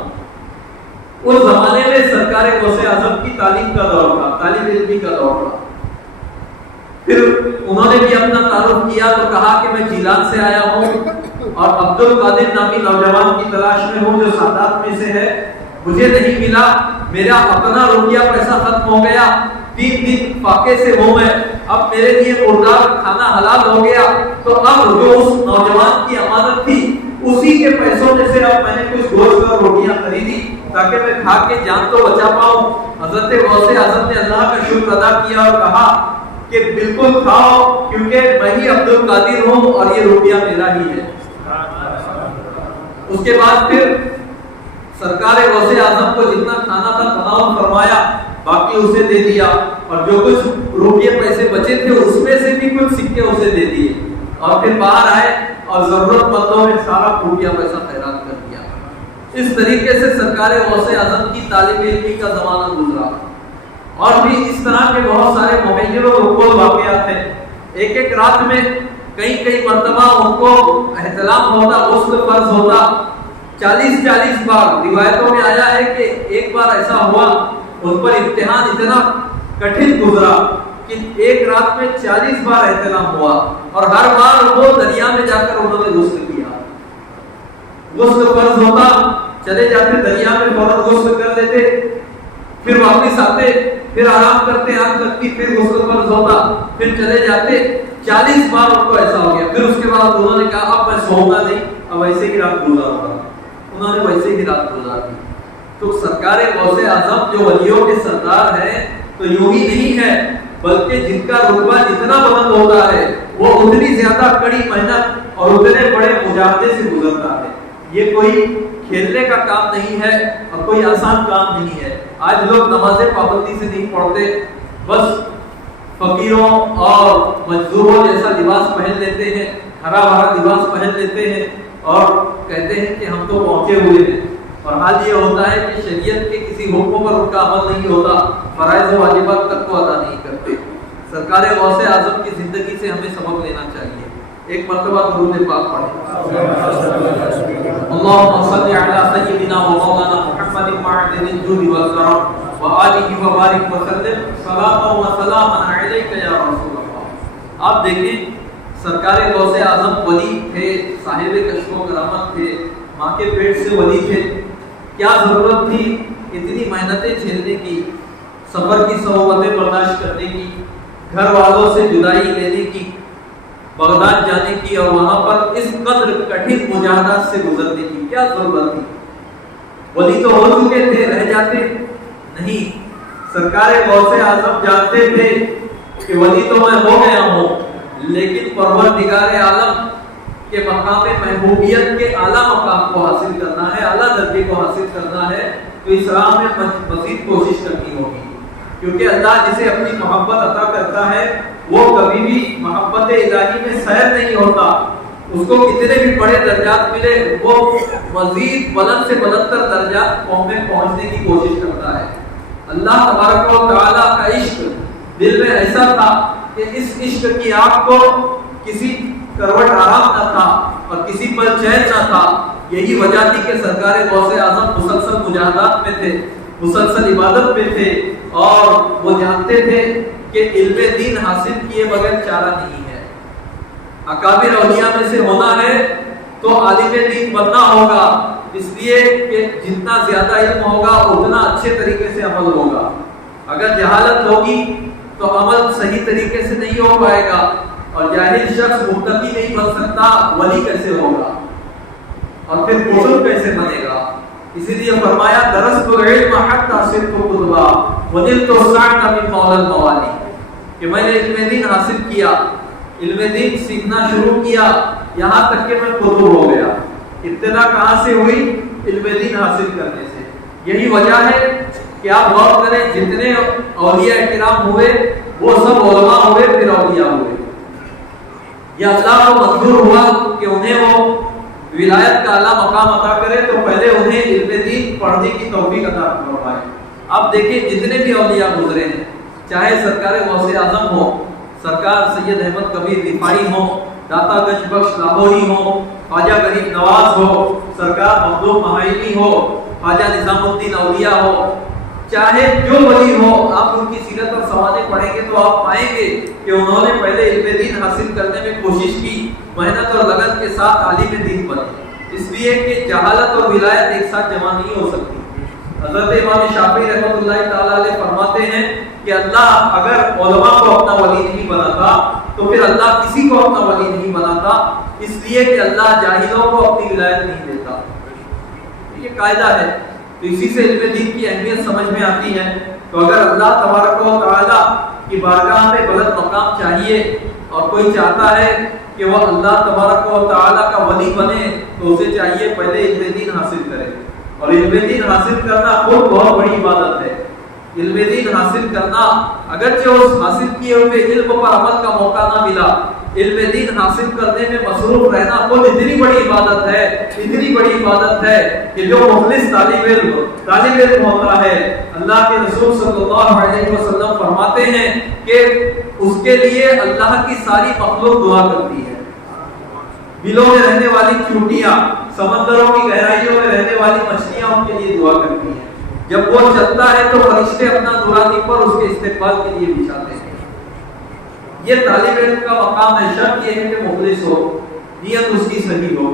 اس زمانے میں سرکار غوث اعظم کی تعلیم کا دور تھا، طالب علمی کا دور تھا۔ پھر انہوں نے بھی اپنا تعارف کیا تو کہا کہ میں جیلان سے آیا ہوں اور عبد القادر نامی نوجوان کی تلاش میں ہوں جو سادات میں سے ہے، مجھے نہیں ملا، میرا اپنا روپیہ پیسہ ختم ہو گیا، 3 دن فاقے سے ہوں میں، اب میرے لیے مردار کھانا حلال ہو گیا، تو اب جو اس نوجوان کی امانت تھی اسی کے پیسوں میں سے اب میں نے کچھ گوشت اور روٹیاں خریدی تاکہ میں کھا کے جان تو بچا پاؤں۔ حضرت غوث اعظم نے اللہ کا شکر ادا کیا اور کہا کہ بالکل کھاؤ، کیونکہ میں ہی عبد القادر ہوں اور یہ روپیہ میرا ہی ہے۔ اس کے بعد پھر سرکار غوث اعظم کو جتنا کھانا تھا تناول فرمایا، باقی اسے دے دیا، اور جو کچھ روپیے پیسے بچے تھے اس میں سے بھی کچھ سکے اسے دے دیے، اور پھر باہر آئے اور ضرورت مندوں میں سارا روپیہ پیسہ خیرات کر دیا۔ اس طریقے سے سرکار غوث اعظم کی طالب علمی کا زمانہ گزرا، اور بھی اس طرح کے بہت سارے مغیر و مقبول واقعات ہیں۔ ایک رات میں کئی مرتبہ ان کو احتلام ہوتا، غسل فرض ہوتا، 40 بار روایتوں میں آیا ہے کہ ایک بار ایسا ہوا ان پر امتحان اتنا کٹھن گزرا کہ ایک رات میں 40 بار احتلام ہوا، اور ہر بار وہ دریا میں جا کر انہوں نے غسل کیا۔ غسل فرض ہوتا، چلے جاتے دریا میں فوراً غسل کر لیتے، پھر واپس آتے، پھر آرام کرتے، آنکھ لگتی، پھر غسل فرض ہوتا، پھر چلے جاتے۔ 40 بار ان کو ایسا ہو گیا۔ پھر اس کے بعد انہوں نے کہا اب میں سوؤں گا نہیں، اب ایسے ہی رات گزاروں، انہوں نے ویسے ہی رات گزار دی۔ تو سرکار غوث اعظم جو ولیوں کے سردار ہیں تو یوں ہی نہیں ہے، بلکہ جن کا رتبہ جتنا بلند ہوتا ہے وہ اتنی زیادہ کڑی محنت اور اتنے بڑے مجاہدے سے گزرتا ہے۔ یہ کوئی کھیلنے کا کام نہیں ہے اور کوئی آسان کام نہیں ہے۔ آج لوگ نماز پابندی سے نہیں پڑھتے، بس فقیروں اور مجذوبوں جیسا لباس پہن لیتے ہیں، ہرا بھرا لباس پہن لیتے ہیں اور کہتے ہیں کہ ہم تو پہنچے ہوئے ہیں۔ اور حال یہ ہوتا ہے کہ شریعت کے کسی حکم پر ان کا عمل نہیں ہوتا، فرائض و واجبات تک کو ادا نہیں کرتے۔ سرکار غوث اعظم کی زندگی سے ہمیں سبق لینا چاہیے۔ ایک مرتبہ درود پاک پڑھیں۔ اللهم صل على سيدنا ومولانا محمد معدن الجود والكرم وآلہ وبارک وسلم صلاۃ وسلاما علیک یا رسول اللہ۔ آپ دیکھیں سرکار غوث اعظم ولی تھے، صاحب کشف و کرامت تھے، ماں کے پیٹ سے ولی تھے۔ کیا ضرورت تھی اتنی محنتیں جھیلنے کی، سفر کی صعوبتیں برداشت کرنے کی، گھر والوں سے جدائی لینے کی، بغداد جانے کی اور وہاں پر اس قدر کٹھن مجاہدات سے گزرنے کی کیا ضرورت تھی؟ ولی تو ہو چکے تھے، رہ جاتے؟ نہیں، سرکار غوث اعظم جانتے تھے کہ ولی تو میں ہو گیا ہوں، لیکن پروردگار عالم کے مقام محبوبیت کے اعلیٰ مقام کو حاصل کرنا ہے، اعلیٰ درجے کو حاصل کرنا ہے، تو اس راہ میں مزید کوشش کرنی ہوگی، کیونکہ اللہ جسے اپنی محبت عطا کرتا ہے وہ کبھی بھی محبت الہی میں سیر نہیں ہوتا۔ اس کو کتنے بھی بڑے درجات ملے وہ مزید بلند سے بلند تر درجات میں پہنچنے کی کوشش کرتا ہے۔ اللہ تبارک و تعالیٰ کا عشق دل میں ایسا تھا کہ اس عشق کی آگ کو کسی کروٹ آرام نہ تھا اور کسی پر چین نہ تھا۔ یہی وجہ تھی کہ سرکار غوث اعظم مسلسل مجاہدات میں تھے، مسلسل عبادت میں تھے، اور وہ جانتے تھے کہ علم دین حاصل کیے بغیر چارہ نہیں ہے۔ اکابر اولیاء میں سے ہونا ہے تو عالم دین بننا ہوگا، اس لیے کہ جتنا زیادہ علم ہوگا اتنا اچھے طریقے سے عمل ہوگا۔ اگر جہالت ہوگی تو عمل صحیح طریقے سے نہیں ہو پائے گا، اور جاہل شخص متقی نہیں بن سکتا، ولی کیسے ہوگا اور پھر قطب کیسے بنے گا؟ اسی لیے فرمایا درست علم حتی صرت قطبا ونلت السعد من قول الموالی، کہ میں نے علم دین حاصل کیا، علم دین سیکھنا شروع کیا، یہاں تک کہ میں قطب ہو گیا۔ ابتدا کہاں سے ہوئی؟ علم دین حاصل کرنے سے۔ یہی وجہ ہے کہ آپ غور کریں جتنے اولیاء کرام ہوئے وہ سب علماء ہوئے پھر اولیاء ہوئے۔ یا اللہ کو منظور ہوا کہ انہیں وہ ولایت کا اعلیٰ مقام عطا کرے تو پہلے انہیں علم دین پڑھنے کی توفیق عطا فرمائے۔ آپ دیکھیں جتنے بھی اولیاء گزرے ہیں، چاہے سرکار غوث اعظم ہو، سرکار سید احمد کبیر رفاعی ہو، داتا گنج بخش لاہوری ہو، خواجہ غریب نواز ہو، سرکار مخدوم مہائمی ہو، خواجہ نظام الدین اولیاء ہو، چاہے جو ولی ہو، آپ ان کی سیرت اور سوانے پڑھیں گے تو آپ پائیں گے کہ انہوں نے پہلے علم دین حاصل کرنے میں کوشش کی، محنت اور لگن کے ساتھ عالم دین بنے، اس لیے کہ جہالت اور ولایت ایک ساتھ جمع نہیں ہو سکتی۔ حضرت امام شافعی رحمۃ اللہ تعالیٰ علیہ فرماتے ہیں کہ اللہ اگر علماء کو اپنا ولی نہیں بناتا تو پھر اللہ کسی کو اپنا ولی نہیں بناتا، اس لیے کہ اللہ جاہلوں کو اپنی ولایت نہیں دیتا۔ یہ قاعدہ ہے، تو اسی سے علم دین کی اہمیت سمجھ میں آتی ہے۔ تو اگر اللہ تبارک و تعالیٰ کی بارگاہ میں بلند مقام چاہیے اور کوئی چاہتا ہے کہ وہ اللہ تبارک و تعالیٰ کا ولی بنے تو اسے چاہیے پہلے علم دین حاصل کرے، اور علم دین حاصل کرنا خود بہت بڑی عبادت ہے۔ علم دین حاصل کرنا، اگرچہ اس حاصل کیے ہوئے علم پر عمل کا موقع نہ ملا، علم دین حاصل کرنے میں مصروف رہنا خود اتنی بڑی عبادت ہے، اتنی بڑی عبادت ہے کہ جو مخلص طالب علم ہوتا ہے، اللہ کے رسول صلی اللہ علیہ وسلم فرماتے ہیں کہ اس کے لیے اللہ کی ساری مخلوق دعا کرتی ہے۔ بلوں میں رہنے والی چونٹیاں، سمندروں کی گہرائیوں میں رہنے والی مچھلیاں ان کے لیے دعا کرتی ہیں۔ جب وہ چلتا ہے تو فرشتے اپنا نورانی پر اس کے استقبال کے لیے بچھاتے ہیں۔ یہ طالب علم کا مقام ہے، شرط یہ ہے کہ مخلص ہو، نیت اس کی صحیح ہو۔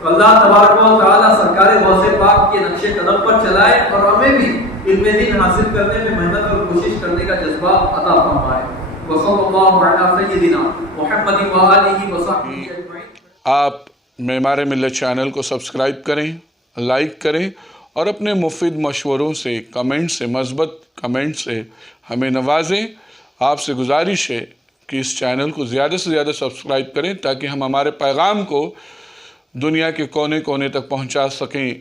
تو اللہ تبارک و تعالیٰ سرکار غوث پاک کے نقش قدم پر چلائے اور ہمیں بھی علم دین حاصل کرنے میں محنت اور کوشش کرنے کا جذبہ عطا فرمائے۔ وصلی اللہ علی سیدنا محمد وآلہ وصحبہ اجمعین۔ آپ معمار ملت چینل کو سبسکرائب کریں، لائک کریں اور اپنے مفید مشوروں سے، کمنٹ سے، مثبت کمنٹ سے ہمیں نوازیں۔ آپ سے گزارش ہے کہ اس چینل کو زیادہ سے زیادہ سبسکرائب کریں تاکہ ہم ہمارے پیغام کو دنیا کے کونے کونے تک پہنچا سکیں۔